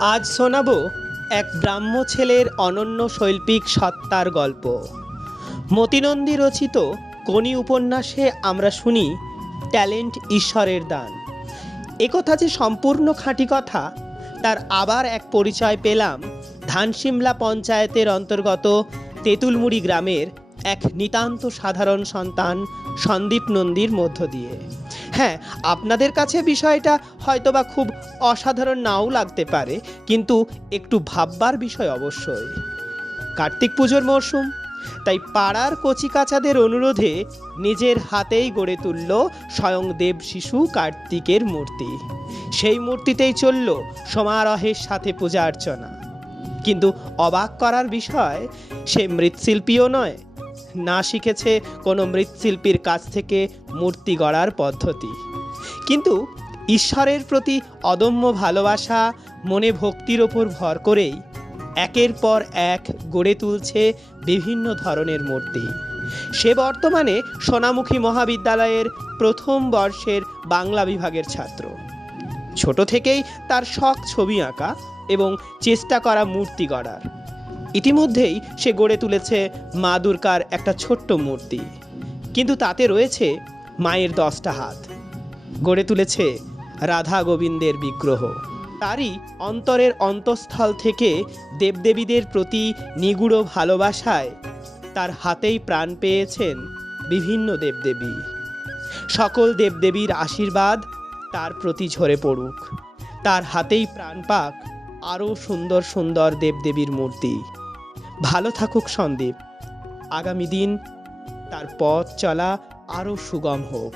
আজ শোনাবো এক ব্রাহ্ম ছেলের অনন্য শৈল্পিক সত্তার গল্প। মতিনন্দী রচিত কোনি উপন্যাসে আমরা শুনি ট্যালেন্ট ঈশ্বরের দান। একথা যে সম্পূর্ণ খাঁটি কথা, তার আবার এক পরিচয় পেলাম ধানসিমলা পঞ্চায়েতের অন্তর্গত তেঁতুলমুড়ি গ্রামের এক নিতান্ত সাধারণ সন্তান সন্দীপ নন্দীর মধ্য দিয়ে। হ্যাঁ আপনাদের কাছে বিষয়টা হয়তোবা খুব অসাধারণ নাও লাগতে পারে, কিন্তু একটু ভাববার বিষয় অবশ্যই। কার্তিক পুজোর মরশুম, তাই পাড়ার কচিকাচাদের অনুরোধে নিজের হাতেই গড়ে তুলল স্বয়ং দেব শিশু কার্তিকের মূর্তি। সেই মূর্তিতেই চলল সমারোহের সাথে পূজা অর্চনা। কিন্তু অবাক করার বিষয়, সে মৃৎশিল্পীও নয় না শিখেছে কোনো মৃৎশিল্পীর কাছ থেকে মূর্তি গড়ার পদ্ধতি। কিন্তু ঈশ্বরের প্রতি অদম্য ভালোবাসা মনে ভক্তির ওপর ভর করেই একের পর এক গড়ে তুলছে বিভিন্ন ধরনের মূর্তি। সে বর্তমানে সোনামুখী মহাবিদ্যালয়ের প্রথম বর্ষের বাংলা বিভাগের ছাত্র। ছোট থেকেই তার শখ ছবি আঁকা এবং চেষ্টা করা মূর্তি গড়ার। ইতিমধ্যেই সে গড়ে তুলেছে মা দুর্গার একটা ছোট্ট মূর্তি। কিন্তু তাতে রয়েছে মায়ের দশটা হাত। গড়ে তুলেছে রাধা গোবিন্দের বিগ্রহ। তারই অন্তরের অন্তঃস্থল থেকে দেবদেবীদের প্রতি নিগুড় ভালোবাসায় তার হাতেই প্রাণ পেয়েছেন বিভিন্ন দেবদেবী। সকল দেবদেবীর আশীর্বাদ তার প্রতি ঝরে পড়ুক। তার হাতেই প্রাণ পাক আরও সুন্দর সুন্দর দেবদেবীর মূর্তি। ভালো থাকুক সন্দীপ। আগামী দিন তার পথ চলা আরও সুগম হোক।